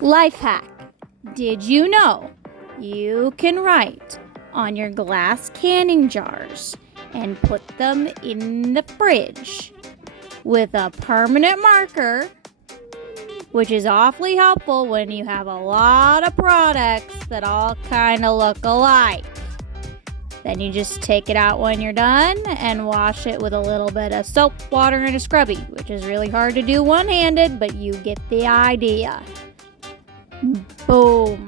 Life hack. Did you know you can write on your glass canning jars and put them in the fridge with a permanent marker, which is awfully helpful when you have a lot of products that all kind of look alike. Then you just take it out when you're done and wash it with a little bit of soap, water, and a scrubby, which is really hard to do one-handed, but you get the idea. Boom.